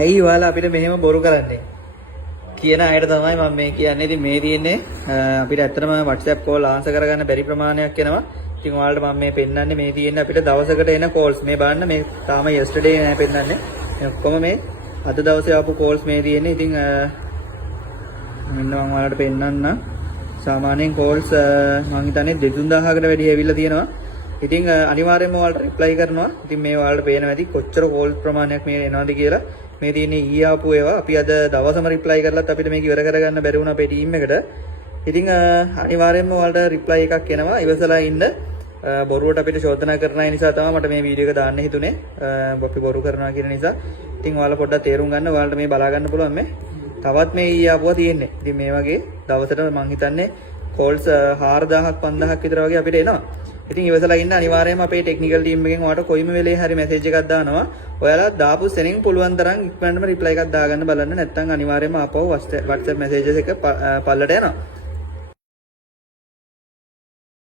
ඇයි ඔයාලා අපිට මෙහෙම බොරු කරන්නේ කියන අයට තමයි මම මේ කියන්නේ. ඉතින් මේ තියෙන්නේ අපිට ඇත්තටම WhatsApp call answer කරගන්න බැරි ප්‍රමාණයක් එනවා. ඉතින් ඔයාලට මම මේ පෙන්නන්නේ මේ තියෙන්නේ අපිට දවසකට එන calls. මේ බලන්න මේ තාම yesterday නෑ පෙන්නන්නේ. මේ ඔක්කොම මේ අද දවසේ ආපු calls මේ තියෙන්නේ. ඉතින් මෙන්න මම ඔයාලට පෙන්නන්න. සාමාන්‍යයෙන් calls මම හිතන්නේ 2000කට වැඩි ඇවිල්ලා තියෙනවා. ඉතින් අනිවාර්යයෙන්ම ඔයාලට reply කරනවා. ඉතින් මේ ඔයාලට පේනවා ඇති කොච්චර calls ප්‍රමාණයක් මේ එනවද කියලා. මේ තියෙන්නේ ඊ ආපු ඒවා අපි අද දවසම reply කරලත් අපිට මේක ඉවර කරගන්න බැරි වුණා අපේ ටීම් එකට. ඉතින් අනිවාර්යයෙන්ම ඔයාලට reply එකක් එනවා. ඉවසලා ඉන්න. බොරුවට අපිට චෝදනා කරන අය නිසා තමයි මට මේ වීඩියෝ එක දාන්න හිතුනේ. අපි බොරු කරනවා කියන නිසා. ඉතින් ඔයාලා පොඩ්ඩක් තේරුම් ගන්න. ඔයාලට මේ බලා ගන්න පුළුවන් මේ. තවත් මේ ඊ ආපුවා තියෙන්නේ. ඉතින් මේ වගේ දවසට මම හිතන්නේ calls 4000ක් 5000ක් විතර වගේ අපිට එනවා. ඉතින් ඉවසලා ඉන්න අනිවාර්යයෙන්ම අපේ ටෙක්නිකල් ටීම් එකෙන් ඔයාලට කොයිම වෙලේ හරි මැසේජ් එකක් දානවා. ඔයාලා දාපු සෙනින් පුළුවන් තරම් ඉක්මනටම රිප්ලයි එකක් දාගන්න බලන්න. නැත්නම් අනිවාර්යයෙන්ම ආපහු WhatsApp මැසේජස් එක පල්ලට යනවා.